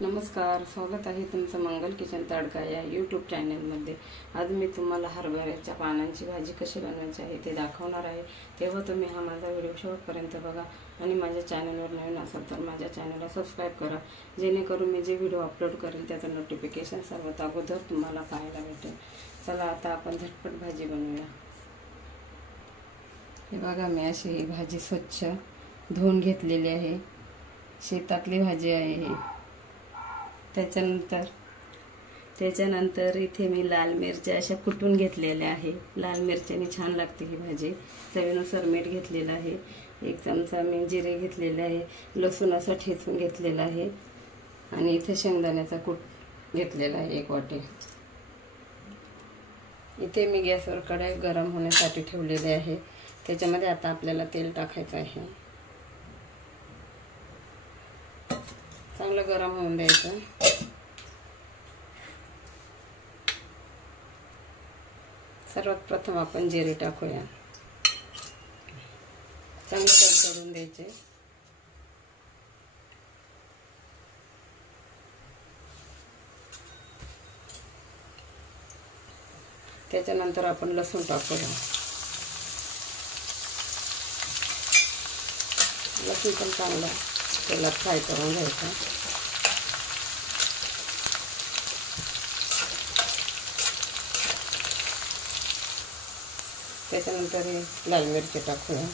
नमस्कार, स्वागत आहे तुमचं मंगल किचन तडका या यूट्यूब चॅनलमध्ये। आज मी तुम्हाला हरभऱ्याच्या पानांची भाजी कशी बनवायची आहे ते दाखवणार आहे। तेव्हा तुम्ही हा माझा व्हिडिओ शेवटपर्यंत बघा आणि माझ्या चॅनलवर नवीन असाल तर माझ्या चॅनलला सबस्क्राइब करा, जेणेकरून मी जे व्हिडिओ अपलोड करेल त्याचं नोटिफिकेशन सर्वात अगोदर तुम्हाला पाहायला भेटेल। चला आता आपण झटपट भाजी बनवूया। हे बघा, मी अशी ही भाजी स्वच्छ धुवून घेतलेली आहे। शेतातली भाजी आहे ही। त्याच्यानंतर इथे मी लाल मिरच्या अशा कुटून घेतलेल्या आहे। लाल मिरच्याने छान लागते ही भाजी। चवीनुसार मीठ घेतलेलं आहे। 1 चमचा मी जिरे घेतलेले आहे। लसूण असा ठेचून घेतलेला आहे आणि इथे शेंगदाण्याचा कूट घेतलेला आहे 1 वाटी। इथे मी गॅसवर कढई गरम होण्यासाठी ठेवलेली आहे। त्याच्यामध्ये आता आपल्याला तेल टाकायचं आहे। चांगलं गरम होऊन द्यायचं। सर्वात प्रथम आपण जिरे टाकूया। चांगलं तडतडून द्यायचे। त्याच्यानंतर आपण लसूण टाकूया। लसूण पण चांगलं तेलात फ्राय करून घ्यायचं। त्याच्यानंतर हे लाल मिरची टाकूया।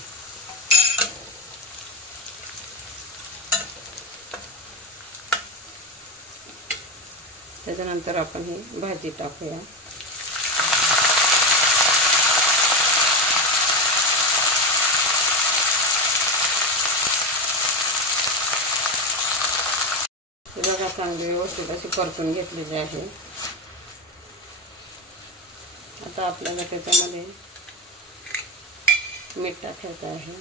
त्याच्यानंतर आपण ही भाजी टाकूया। हे बघा, चांगली व्यवस्थित अशी परतून घेतलेली आहे। आता आपल्याला त्याच्यामध्ये मीठ टाकायचं आहे।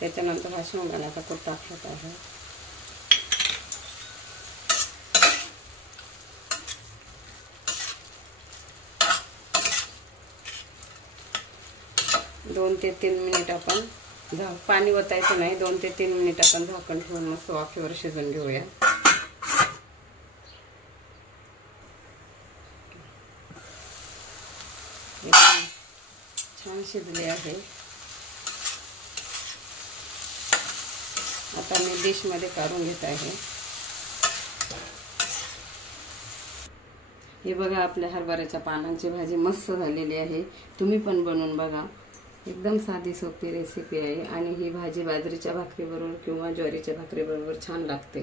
त्याच्यानंतर हा शेंगदाण्याचा कूट टाकायचा आहे। दोन ते 3 मिनिट आपण पाणी ओतायचं नाही। 2 ते 3 मिनिट आपण झाकण ठेवून मस्त वाफेवर शिजवून घेऊया। छान शिजली आहे। आता मी डिश मध्ये काढून घेत आहे। हे बघा, आपल्या हरभऱ्याच्या पानांची भाजी मस्त झालेली आहे। तुम्ही पण बनवून बघा। एकदम साधी सोपी रेसिपी आहे आणि ही भाजी बाजरीच्या भाकरीबरोबर किंवा ज्वारीच्या भाकरीबरोबर छान लागते।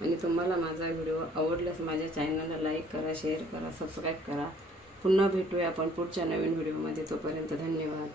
आणि तुम्हाला माझा व्हिडिओ आवडल्यास माझ्या चॅनलला लाईक करा, शेअर करा, सबस्क्राइब करा। पुन्हा भेटूया आपण पुढच्या नवीन व्हिडिओमध्ये। तोपर्यंत धन्यवाद।